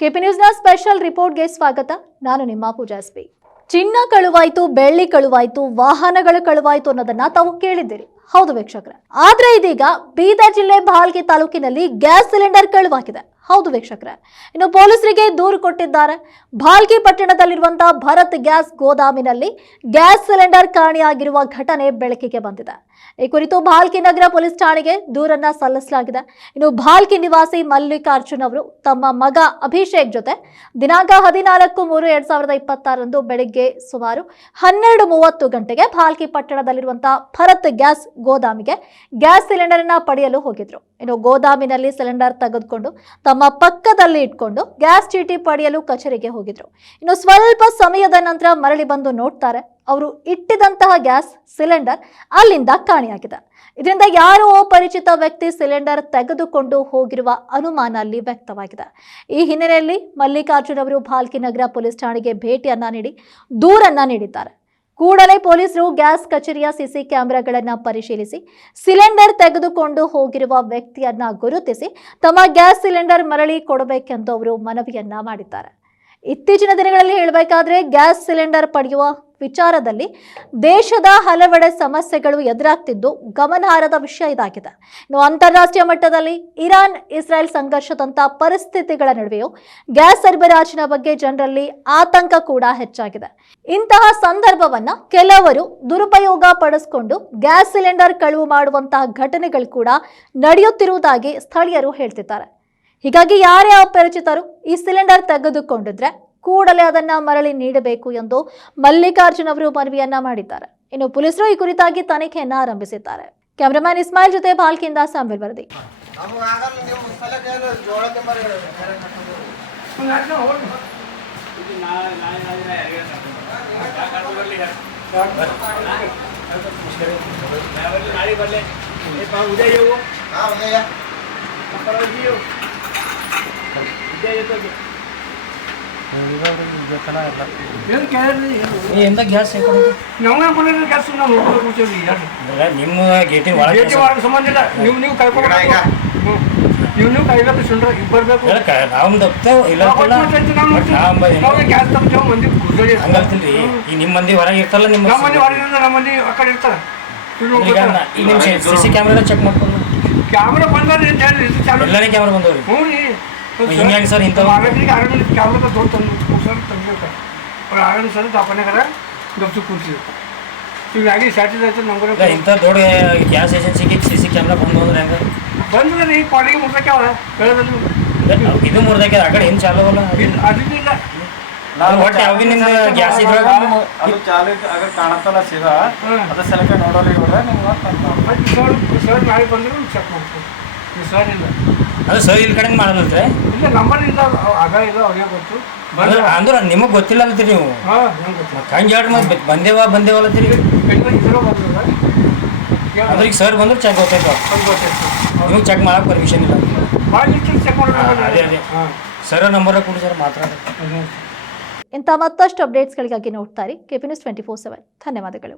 KP ನ್ಯೂಸ್ನ special ರಿಪೋರ್ಟ್ಗೆ ಸ್ವಾಗತ. ನಾನು ನಿಮ್ಮ ಪೂಜಾ ಎಸ್ಪಿ. ಚಿನ್ನ ಕಳುವಾಯ್ತು, ಬೆಳ್ಳಿ ಕಳುವಾಯ್ತು, ವಾಹನಗಳು ಕಳುವಾಯ್ತು ಅನ್ನೋದನ್ನ ತಾವು ಕೇಳಿದ್ದೀರಿ. ಹೌದು ವೀಕ್ಷಕರೇ, ಆದ್ರೆ ಇದೀಗ ಬೀದರ್ ಜಿಲ್ಲೆ ಭಾಲ್ಕಿ ತಾಲೂಕಿನಲ್ಲಿ ಗ್ಯಾಸ್ ಸಿಲಿಂಡರ್ ಕಳುವಾಗಿದೆ. ಹೌದು ವೀಕ್ಷಕರೇ, ಇನ್ನು ಪೊಲೀಸರಿಗೆ ದೂರು ಕೊಟ್ಟಿದ್ದಾರೆ. ಭಾಲ್ಕಿ ಪಟ್ಟಣದಲ್ಲಿರುವಂತಹ ಭರತ್ ಗ್ಯಾಸ್ ಗೋದಾಮಿನಲ್ಲಿ ಗ್ಯಾಸ್ ಸಿಲಿಂಡರ್ ಕಾಣೆಯಾಗಿರುವ ಘಟನೆ ಬೆಳಕಿಗೆ ಬಂದಿದೆ. ಈ ಕುರಿತು ಭಾಲ್ಕಿ ನಗರ ಪೊಲೀಸ್ ಠಾಣೆಗೆ ದೂರನ್ನ ಸಲ್ಲಿಸಲಾಗಿದೆ. ಇನ್ನು ಭಾಲ್ಕಿ ನಿವಾಸಿ ಮಲ್ಲಿಕಾರ್ಜುನ್ ಅವರು ತಮ್ಮ ಮಗ ಅಭಿಷೇಕ್ ಜೊತೆ ದಿನಾಂಕ 14/3/2026 ಬೆಳಿಗ್ಗೆ ಸುಮಾರು 12:30 ಗಂಟೆಗೆ ಭಾಲ್ಕಿ ಪಟ್ಟಣದಲ್ಲಿರುವಂತಹ ಭರತ್ ಗ್ಯಾಸ್ ಗೋದಾಮಿಗೆ ಗ್ಯಾಸ್ ಸಿಲಿಂಡರ್ ಅನ್ನ ಪಡೆಯಲು ಹೋಗಿದ್ರು. ಇನ್ನು ಗೋದಾಮಿನಲ್ಲಿ ಸಿಲಿಂಡರ್ ತೆಗೆದುಕೊಂಡು ತಮ್ಮ ಪಕ್ಕದಲ್ಲಿ ಇಟ್ಕೊಂಡು ಗ್ಯಾಸ್ ಚೀಟಿ ಪಡೆಯಲು ಕಚೇರಿಗೆ ಹೋಗಿದ್ರು. ಇನ್ನು ಸ್ವಲ್ಪ ಸಮಯದ ನಂತರ ಮರಳಿ ಬಂದು ನೋಡ್ತಾರೆ, ಅವರು ಇಟ್ಟಿದಂತಹ ಗ್ಯಾಸ್ ಸಿಲಿಂಡರ್ ಅಲ್ಲಿಂದ ಕಾಣೆಯಾಗಿದೆ. ಇದರಿಂದ ಯಾರೋ ಅಪರಿಚಿತ ವ್ಯಕ್ತಿ ಸಿಲಿಂಡರ್ ತೆಗೆದುಕೊಂಡು ಹೋಗಿರುವ ಅನುಮಾನ ಅಲ್ಲಿ ವ್ಯಕ್ತವಾಗಿದೆ. ಈ ಹಿನ್ನೆಲೆಯಲ್ಲಿ ಮಲ್ಲಿಕಾರ್ಜುನ್ ಅವರು ಭಾಲ್ಕಿ ನಗರ ಪೊಲೀಸ್ ಠಾಣೆಗೆ ಭೇಟಿಯನ್ನ ನೀಡಿ ದೂರನ್ನ ನೀಡಿದ್ದಾರೆ. ಕೂಡಲೇ ಪೊಲೀಸರು ಗ್ಯಾಸ್ ಕಚೇರಿಯ ಸಿಸಿ ಕ್ಯಾಮೆರಾಗಳನ್ನು ಪರಿಶೀಲಿಸಿ ಸಿಲಿಂಡರ್ ತೆಗೆದುಕೊಂಡು ಹೋಗಿರುವ ವ್ಯಕ್ತಿಯನ್ನ ಗುರುತಿಸಿ ತಮ್ಮ ಗ್ಯಾಸ್ ಸಿಲಿಂಡರ್ ಮರಳಿ ಕೊಡಬೇಕೆಂದು ಅವರು ಮನವಿಯನ್ನ ಮಾಡಿದ್ದಾರೆ. ಇತ್ತೀಚಿನ ದಿನಗಳಲ್ಲಿ ಹೇಳಬೇಕಾದ್ರೆ ಗ್ಯಾಸ್ ಸಿಲಿಂಡರ್ ಪಡೆಯುವ ವಿಚಾರದಲ್ಲಿ ದೇಶದ ಹಲವೆಡೆ ಸಮಸ್ಯೆಗಳು ಎದುರಾಗ್ತಿದ್ದು ಗಮನಾರ್ಹದ ವಿಷಯ ಇದಾಗಿದೆ. ಇನ್ನು ಅಂತಾರಾಷ್ಟ್ರೀಯ ಮಟ್ಟದಲ್ಲಿ ಇರಾನ್ ಇಸ್ರೇಲ್ ಸಂಘರ್ಷದಂತ ಪರಿಸ್ಥಿತಿಗಳ ನಡುವೆಯೂ ಗ್ಯಾಸ್ ಸರಬರಾಜಿನ ಬಗ್ಗೆ ಜನರಲ್ಲಿ ಆತಂಕ ಕೂಡ ಹೆಚ್ಚಾಗಿದೆ. ಇಂತಹ ಸಂದರ್ಭವನ್ನ ಕೆಲವರು ದುರುಪಯೋಗ ಪಡಿಸಿಕೊಂಡು ಗ್ಯಾಸ್ ಸಿಲಿಂಡರ್ ಕಳುವು ಮಾಡುವಂತಹ ಘಟನೆಗಳು ಕೂಡ ನಡೆಯುತ್ತಿರುವುದಾಗಿ ಸ್ಥಳೀಯರು ಹೇಳ್ತಿದ್ದಾರೆ. ಹೀಗಾಗಿ ಯಾರೇ ಅಪರಿಚಿತರು ಈ ಸಿಲಿಂಡರ್ ತೆಗೆದುಕೊಂಡಿದ್ರೆ ಕೂಡಲೇ ಅದನ್ನ ಮರಳಿ ನೀಡಬೇಕು ಎಂದು ಮಲ್ಲಿಕಾರ್ಜುನ್ ಅವರು ಮನವಿಯನ್ನ ಮಾಡಿದ್ದಾರೆ. ಇನ್ನು ಪೊಲೀಸರು ಈ ಕುರಿತಾಗಿ ತನಿಖೆಯನ್ನ ಆರಂಭಿಸಿದ್ದಾರೆ. ಕ್ಯಾಮರಾಮನ್ ಇಸ್ಮಾಯಿಲ್ ಜೊತೆ ಭಾಲ್ಕಿಯಿಂದ ಸಾಂಬಿಲ್ ವರದಿ. ಎಂತ ಗ್ಯಾಸ್ ನಿಮ್ಮ ಗೇಟಿನ ಸಂಬಂಧ ಇಲ್ಲ. ನೀವು ಕಳ್ಕೊಬೇಕು, ನೀವು ಕೈಬೇಕು ಸಿಲಿಂಡರ್ ಬರ್ಬೇಕು. ಹಂಗಲ್ತಿಲ್ರಿ, ಈಗ ನಿಮ್ಮ ಮಂದಿ ಹೊರಗೆ ಇರ್ತಲ್ಲ, ನಿಮ್ಮ ಮಂದಿ ಹೊರಗೆ ನಮ್ಮ ಮಂದಿ ಆ ಕಡೆ ಇರ್ತಾರೆ. ಸಿಸಿ ಕ್ಯಾಮ್ರಾ ಚೆಕ್ ಮಾಡ್ಕೊಂಡು ಕ್ಯಾಮ್ರಾ ಬಂದ್ರೆ ಎಲ್ಲನೇ ಕ್ಯಾಮ್ರಾ ಬಂದವ್ರಿ. ಹ್ಞೂ ರೀ, ಹಿಂಗಾಗಿ ಸರ್ ಇಂಥ ಕ್ಯಾಮ್ರಾದ ದೊಡ್ಡ ತಂದು ಸರ್ ತಂದಿರ್ತಾರೆ ಆಗಲಿ ಸರ್ ತಾಪನೆಗರ ಗಪ್ಸು ಕೂರಿಸಿ ಹೀಗಾಗಿ ಸ್ಯಾಟಿಲೈಟ್ ನಂಬರ್ ಇಂಥ ದೊಡ್ಡ ಗ್ಯಾಸ್ ಏಜೆನ್ಸಿಗೆ ಸಿಸಿ ಕ್ಯಾಮ್ರಾ ಬಂದು ಅಂದ್ರೆ ಹೆಂಗೆ ಬಂದ್ರೆ ರೀ ಪಾಡಿಗೆ ಮುರ್ದಕ್ಯಾವ ಬೆಳೆದಲ್ಲಿ ಇದು ಮುರ್ದಕ್ಕೆ ಆ ಕಡೆ ಏನು ಚಾಲು ಅಲ್ಲ ಅದೂ ಇಲ್ಲ. ನಾವು ಒಟ್ಟು ಯಾವಾಗಿನಿಂದ ಗ್ಯಾಸ್ ಇದ್ರಾಗ ಅದು ಚಾಲು ಅಗರ್ ಕಾಣತ್ತಲ್ಲ ಸೀದಾ ಅದ ಸಲಕ ನೋಡೋರಿ ಇವಾಗ ನಿಮ್ಗೆ ಸರ್ ನಾಳೆ ಬಂದರೂ ಚೆಕ್ ಮಾಡ್ತೀವಿ. ಸರ್ ಇಲ್ಲ ಅದು ಸರ್ ಇಲ್ಲಿ ಕಡೆ ಮಾಡೋದಂತೆ ಇಲ್ಲ ನಂಬರ್ ಇಲ್ಲ ಆಗ ಇಲ್ಲ ಅವ್ರಿಗೆ ಗೊತ್ತು ಅಂದ್ರೆ ನಿಮಗೆ ಗೊತ್ತಿಲ್ಲ ಅಂತೀರಿ ನೀವು. ಹಂಗೆ ಹೇಳ್ರಿ ಮತ್ತೆ ಬಂದೇವಲ್ಲತ್ತೀರಿ ಅಂದ್ರೆ ಈಗ ಸರ್ ಬಂದ್ರೆ ಚೆಕ್ ಗೊತ್ತಾಯ್ತು. ನೀವು ಚೆಕ್ ಮಾಡಕ್ಕೆ ಪರ್ಮಿಷನ್ ಇಲ್ಲ. ಅದೇ ಅದೇ ಸರ್ ನಂಬರ್ ಕೊಡಿ ಸರ್ ಮಾತಾಡಿ. ಇಂಥ ಮತ್ತಷ್ಟು ಅಪ್ಡೇಟ್ಸ್ಗಳಿಗಾಗಿ ನೋಡ್ತಾರೆ ಕೆಪಿ ನ್ಯೂಸ್ 24/7. ಧನ್ಯವಾದಗಳು.